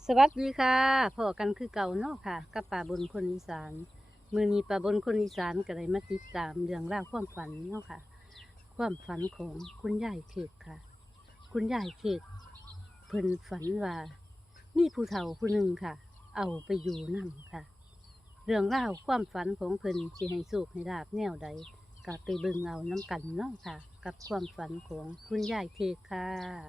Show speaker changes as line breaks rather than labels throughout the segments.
สวัสดีค่ะพ่อกันคือเก่าเนาะค่ะกับป่าบนคนอีสานมือนี้ป่าบนคนอีสานก็เลยมาติดตามเรื่องราวความฝันเนาะค่ะความฝันของคุณยายเขกค่ะ คุณยายเขกเพิ่นฝันว่ามีผู้เฒ่าผู้หนึ่งค่ะ เอาไปอยู่นํค่ะ เรื่องราวความฝันของเพิ่นสิให้สุขให้ลาบแนวใดก็ไปเบิ่งเอาน้ำกันเนาะค่ะ กับความฝันของคุณยายเขกค่ะ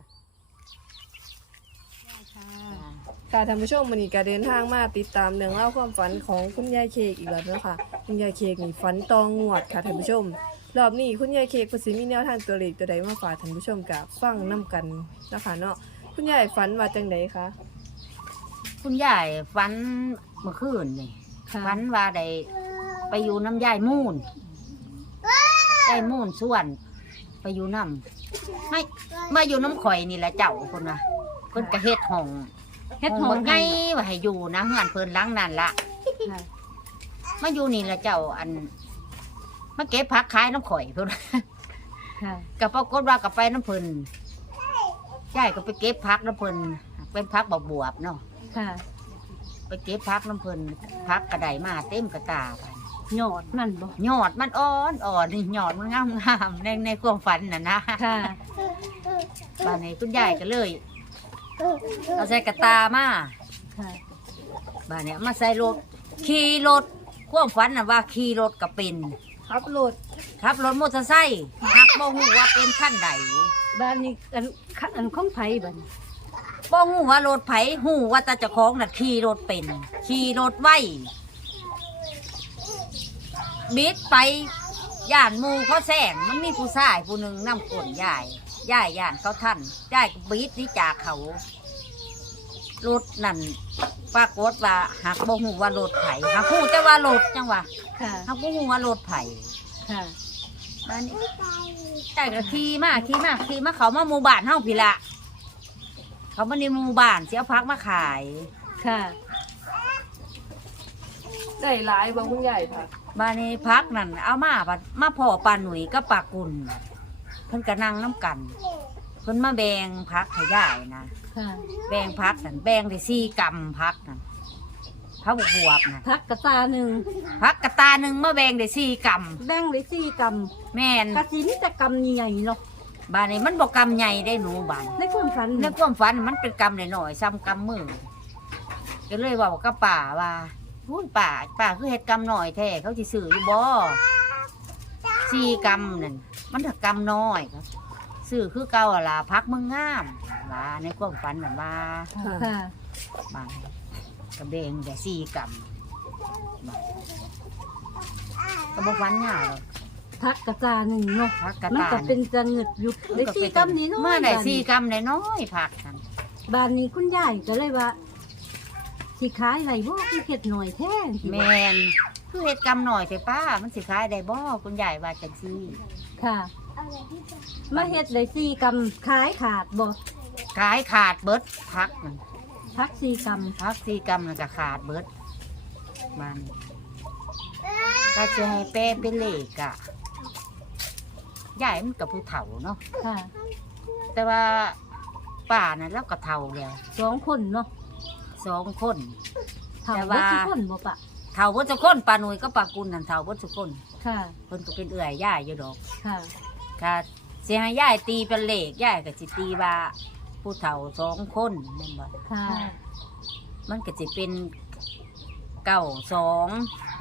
ค่ะ
ค่ะท่านผู้ชมวันนี้ก็เดินทางมาติดตามเรื่องเล่าวความฝันของคุณยายเค้กอีกแล้วเนาะค่ะคุณยายเค้กนี่ฝันตองงวดค่ะท่านผู้ชมรอบนี้คุณยายเค้กเพิ่นสิมีแนวทางตัวเลขตัวใดมาฝากท่านผู้ชมกับฟังนํกันนะคะเนาะคุณยายฝันว่าจังไดคะ
คุณยายฝันเมื่อคืนนี่
ค่ะ
ฝันว่าได้ไปอยู่น้ำยายมูนยายมูนส่วน ไปอยู่น้ำไม่มาอยู่น้ำข่อยนี่แหละเจ้าคนน่ะเพิ่นก็เฮ็ดห้อง
เฮ็ดหอ
บั
ม
กไงว่าให้อยู่นะเฮือนเพิ่นหลังนั่นละ
ค่ะ
มาอยู่นี่แหละเจ้าอันมาเก็บผักขายน้ำข่อยเพิ่น
ค่ะ
ก็ปรากฏว่าก็ไปน้ำเพิ่นยายก็ไปเก็บผักน้ำเพิ่นเป็นผักบวบๆเนาะ
ค่ะ
ไปเก็บผักน้ำเพิ่นผักกระไดมาเต็มกระตาไป
ยอดมันบ่
ยอดมันอ่อนนี่ยอดมันงามในความฝันน่ะนะ
ค่ะ
บ้านนี้คุณยายก็เลยเอาใส่กระตามา
ค่ะ
บ้านนี้เอามาใส่รถขี่รถความฝันน่ะว่าขี่รถก็เป็น
ขับรถ
ขับรถมอเตอร์ไซค์หักบ่ฮู้ว่าเป็นขั้นใด
บ้านนี้อันของไผบัดนี้
บ่ฮู้ว่ารถไผฮู้ว่าแต่เจ้าของน่ะขี่รถเป็นขี่รถไวบิดไปย่านหมู่เขาแซงมันมีผู้ชายผู้หนึงนำคนยายย่านเขาท่านยายก็บิดหนี่จากเขา รถนั่นปรากฏว่าหักบ่ฮู้ว่ารถไผหักฮู้แต่ว่ารถจังหวะ
ค่ะ
หักบ่ฮู้ว่ารถไผ
ค่ะ
บ้านนี้แต่ก็ขี่มาเขามาหมู่บ้านเฮาพี่ละเขามาในหมู่บ้านสิเอาพักมาขาย
ค่ะ
ได้หลายบ่คุณยายค่ะ
บ้านนี้พักนั่นเอามาบัดมาพ่อปาหนุ่ยกับปากุลเพิ่นก็นั่งน้ำกันเพิ่นมาแบ่งพักให้ยายนะ
ค่ะ
แบ่งพักนั่นแบ่งได้4 กำพักนั่นพักบวบน่ะ
พักกระตาหนึ่ง
พักกระตาหนึ่งมาแบ่งได้4 ก
แบ่งไว้4 ก
ำแม่น
ำกะสิมีแต่กำใหญ่ๆเนาะ
บ้านนี้มันบอกกำใหญ่ได้หนูบ้าน
ในความฝัน
ในความฝันมันเป็นกำหน่อยๆซ้ำกำมือก็เลยบอกกับป่าว่าพูดป่าคือเห็ดกำหน่อยแท้เขาสิซื้ออยู่บ่4 กำนั่นมันถ้ากำน้อยครับซื้อคือเก่าอะล่ะพักมึงงามว่าในความฝันแบบว่า
ค่ะ
บางกระเบงแต่4 กำบ้านก็บอกฝันยาวหรอก
พักกระตาหนึ่งเนาะ
พักกระ
มัน
ตา
ก็เป็นจะเงึดอยู่ได้4 กำนี้เนาะ
เมื่อไหร่4 กำน้อยๆพักกัน
บ้านนี้คุณยายก็เลยว่าสิขายไรบ่คือเฮ็ดหน่อยแท้สิ
แม
ว่าน
คือเห็ดกำหน่อยแต่ป้ามันสิขายได้บ่คุณยายว่าจังซี่
ค่ะ มาเฮ็ดได้4 กำขายขาดบ่
ขายขาดเบิดพักนั่น
พัก4 กำ
พัก4 กำนั่นก็ขาดเบิดมันก็จะให้แปลเป็นเลขอะยายมันกับผู้เฒ่าเนาะ
ค่ะ
แต่ว่าป้านั่นแล้วก็เฒ่าแล้ว
2 คนเนาะ
2 คน
เฒ่า
แต่
บ่
ว่า
ทุกคนบ่ปะ
เฒ่าเบิดทุกคนป้าหนุ่ยก็ป้ากุลนั่นเฒ่าเบิดทุกคน
ค่ะ
เพิ่นก็เป็นเอื้อยยายอยู่ดอก
ค่ะ
ค่ะสิให้ยายตีเป็นเลขยายก็สิตีว่าผู้เฒ่า2 คนแม่นบ่
ค่ะ
มันก็จะเป็น92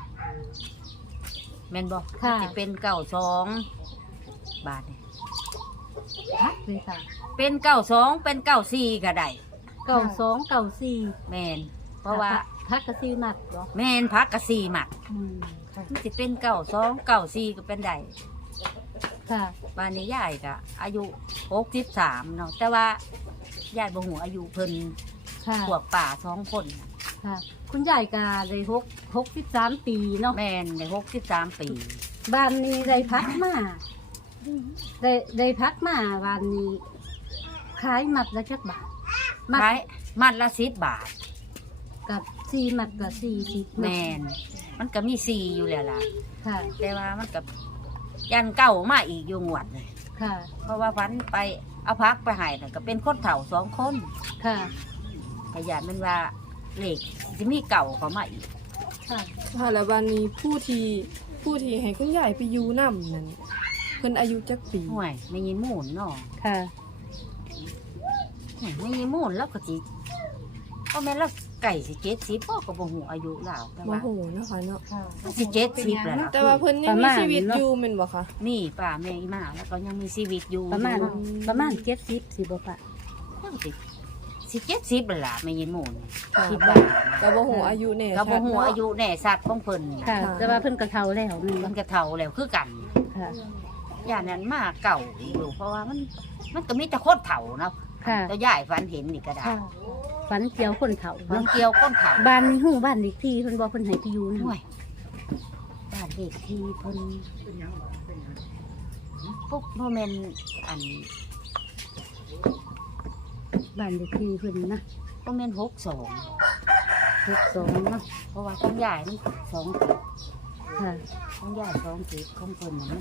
แม่นบ่
ค่ะ
จะเป็น92บาทนี่
พักเลยค่ะ
เป็น92เป็น94ก็ได้
92 94
แม่นเพราะว่า
พักกะซีมัดเนาะ
แม่นพักกะ4หมัก
ค่ะ
มันสิเป็น92 94ก็เป็นได้
ค่ะ
บ้านนี้ยายก็อายุ63เนาะแต่ว่ายายบ่ฮู้อายุเพิ่น
ค่ะ
พวกป่า2 คนน่ะ
ค่ะ คุณยายก็ได้63 ปีเนาะ
แม่นได้63ปี
บ้านนี้ได้พักมาได้พักมาบ้านนี้ขายมัดละจักบาทมัด
ขายมัดละ10 บาท
กับ4มัดกับ40
แม่นมันก็มี4อยู่แล้วล่ะ
ค่ะ
แต่ว่ามันกับยันเก่ามาอีกอยู่งวดเลย
ค่ะ
เพราะว่าพันไปเอาพักไปใหายน่ะก็เป็นคนเฒ่า2 คน
ค่ะ
ขยะมันว่าเลขจะมีเก่าเข้ามาอีก
ค่ะ
ค่ะแล้ววันนี้ผู้ที่ให้คุณยายไปอยู่นำนั่นเพิ่นอายุจักปี
ห่วยไม่ยินมูนเนาะ
ค่ะ
ห่วยไม่ยินมูนแล้วก็สิพ่อแม่แล้วไก่สิ70พ่อก็บ่ฮู้อายุแล้วแต่
บ่
ว่า
ฮู้เนาะค่ะเนาะ
สิ70แล้วล่ะ
แต่ว่าเพิ่นยังมีชีวิตอยู่แม่นบ่คะ
นี่ป้าแม่อีหมาแล้วก็ยังมีชีวิตอยู่
ประมาณ
อยู่
ประมาณ70สิบ่ปะ
ยังสิ70แล้วล่ะไม่ยินมูน
ค่ะ
คิดว่า
ก็บ่ฮู้อายุแน่
ก็บ่ฮู้
ชัดเนะ
อายุแน่ชัดของเพิ่น
ค่ะ แต่ว่าเพิ่นก็เฒ่าแล้วแม่น
มั
บ่
นก็เฒ่าแล้วคือกัน
ค่ะ
ย่านนั้นมาเก่าอยู่เพราะว่ามันก็มีแต่คนเฒ่าเนาะ
ค่ะ
เจ้ายายฝันเห็นนี่ก็ได้
ค่ะฝันเกี่ยวคนเฒ่า
มัน
เนาะ
เกี่ยวคนเฒ่า
บ้านนี้ฮู้บ้านเลขที่เพิ่นบ่เพิ่นให้ไปอยู่
ห่ว
นะ
ยบ้านเด็กที่เพิ่นพวกพ่อแม่นอัน
บ้านเลขที่เพิ่นนะ
พ่อแม่น62
62เนาะ
เพราะว่าของยายมัน2
ค่ะ
ของยาย2ของเพิ่นน่ะ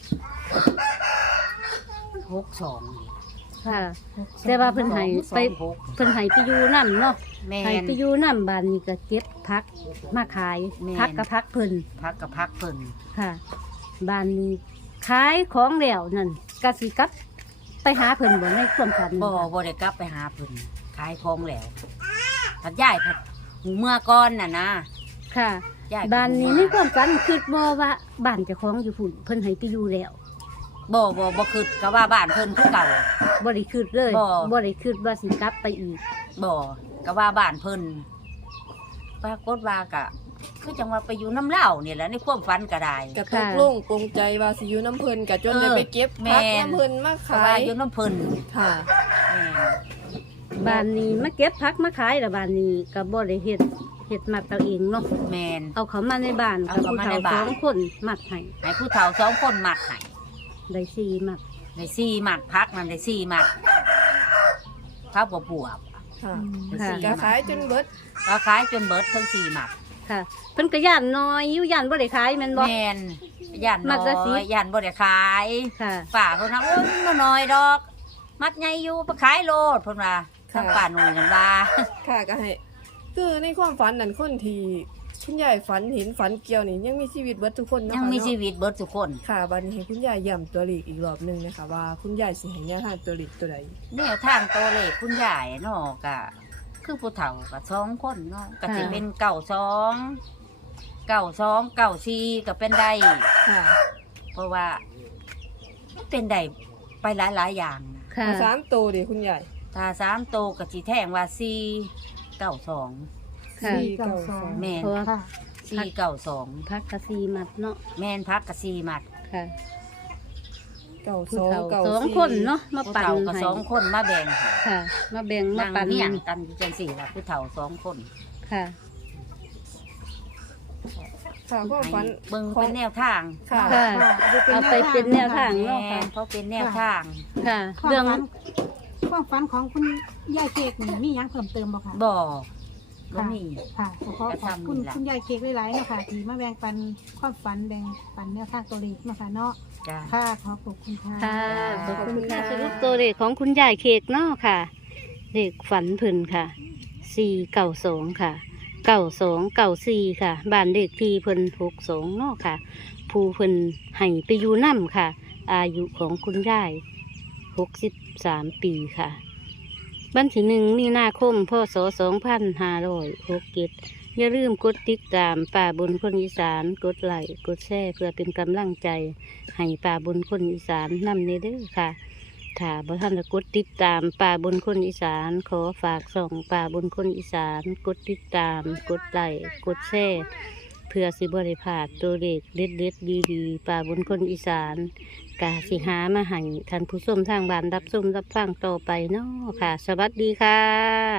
มัน62นี่
ค่ะ แต่ว่าเพิ่นให้ไป
26
เพิ่นให้ไปอยู่นำเนาะ
แม่
ให้
น
ไปอยู่นำบ้านนี้ก็เก็บผักมาขาย
แม่น
ผักกับผักเพิ่น
พักกับพักเพิ่น
ค่ะบ้านนี้ขายของแล้วนั่นก็สิกลับไปหาเพิ่นบ่ในความฝัน
บ่ได้กลับไปหาเพิ่นขายของแล้วพัดยายพัดหูเมื่อก่อนน่ะนะ
ค่ะ
ยาย
บ้านนี้ในความฝันคิดบ่ว่าบ้านเจ้าของอยู่พุ่นเพิ่นให้ไปอยู่แล้ว
บ่คิดก็ว่าบ้านเพิ่นคือเก่า
บ่ได้คิดเลย
บ่
บ่ได้คิดว่าสิกลับไปอีก
บ่ก็ว่าบ้านเพิ่นปรากฏว่าก็คือจังว่าไปอยู่น้ำเล่านี่แหละในความฝันก็ได้
ก็ตกลงปรงใจว่าสิอยู่น้ำเพิ่นก็จนได้ไปเก็บ
แม่
ผัก
น
น้ำเพิ่นมา
ก็
ขา
ว่าย อยู่น้ำเพิ่น
ค่ะ
แม่
บ้านนี้มาเก็บผักมาขายแล้วบ้านนี้ก็บ่ได้เฮ็ดมัดเอาเองเนาะ
แม่น
เอาเขามาในบ้าน
เอา
กับ
เขา
ผู้
มา
เฒ่า
ในบ้าน
2คนมัดให้
ให้ผู้เฒ่า2คนมัดให้
ได้4มัด
ได้4มัดพักนั่นได้4มัดพักบ่บวบ
ค่ะ
ค่ะ
ก็ขายจนเบิด
ก็ขายจนเบิดทั้ง4มัด
ค่ะเพิ่นก็ย่านน้อยอยู่ย่านบ่ได้ขายแม่นบ่
แม่นย่าน
มั
น้
ดละ
อ
สิบ
ยย่านบ่ได้ขาย
ค่ะ
ป่าเพิ่นว่าโอ้ยมันน้อยดอก มัดใหญ่อยู่ไปขายโลดเพิ่นว่าทางป่าหนุ่ยนั่นว่า
ค่ะก็ให้คือในความฝันนั่นคนที่คุณยายฝันเห็นฝันเกี่ยวนี่ยังมีชีวิตเบิดทุกคนเนาะ
ยังมี
ค่ะเนาะ
ชีวิตเบิดทุกคน
ค่ะบัดนี้ให้คุณยายย้ำตัวเลขอีกรอบหนึงนะคะว่าคุณยายสิให้แนวทางตัวเลขตัวใด
แนวทางตัวเลขคุณยายเนาะก็คือผู้เฒ่าก็2คนเนาะก็สิเป็น92ก็เป็นได้
ค่ะ
เพราะว่ามันเป็นได้ไปหลายๆอย่างนะ
ค่ะ
สามตัวเด้คุณยาย
ถ้า3โตวก็สิแท่งว่า492
ค่ะ
แม่น
เพราะว่า
492
ผักกะ4มัดเนาะ
แม่นพักก็4มัด
ค่ะ
เก่า
ผู้
สอง
เฒ่า
เก่า
สอง
สี่
คนเนาะมา
ผู้
ปั่น
เฒ่าก็
ให้
2คนมาแบ่งให้
ค่ะ มาแบ่งมา
นั่ง
ปั่น
เหี่ยงกันอยู่จังสี่ล่ะผู้เฒ่า2คน
ค่ะ
ค่ะความฝัน
เบิ่ง
ของ
เป็นแนวทาง
ค่ะ
ค่ะ เอาไปเป็นแนวทางเนาะ
แม่
ค่ะ
นเพราะเป็นแนวทาง
ค่ะ
ความ
เรื่อง
ฝันความฝันของคุณยายเค้กนี่มีหยังเพิ่มเติมบ่คะ
บ่บ่มี
ค่ะขอขอบคุณ
กระทำนี่ล่ะ
คุณยายเค้กหลายๆเนาะค่ะที่มาแบ่งปันความฝันแบ่งปันแนวทางตัวเลขเนาะค่ะเนาะ
จ้า
ค่ะขอบคุณค่ะ
ค่ะขอบคุณค่ะ
ขอบคุณค่ะ
สรุปตัวเลขของคุณยายเค้กเนาะค่ะ เลขฝันเพิ่นค่ะ492ค่ะ9294ค่ะบ้านเลขที่เพิ่น62เนาะค่ะ ผู้เพิ่นให้ไปอยู่นำค่ะ อายุของคุณยาย63 ปีค่ะวันที่1 มีนาคม พศ 2567อย่าลืมกดติดตามป่าบนคนอีสาน กดไลค์กดแชร์เพื่อเป็นกำลังใจ ให้ป่าบนคนอีสานนำเด้อค่ะ ถ้าบ่ท่านจะกดติดตามป่าบนคนอีสาน ขอฝากส่องป่าบนคนอีสาน กดติดตาม กดไลค์กดแชร์เพื่อสิบริพลาดตัวเลขเด็ดๆดีๆป่าบนคนอีสานกาสิหามาให้ท่านผู้ชมทางบ้านรับชมรับฟังต่อไปเนาะค่ะ สวัสดีค่ะ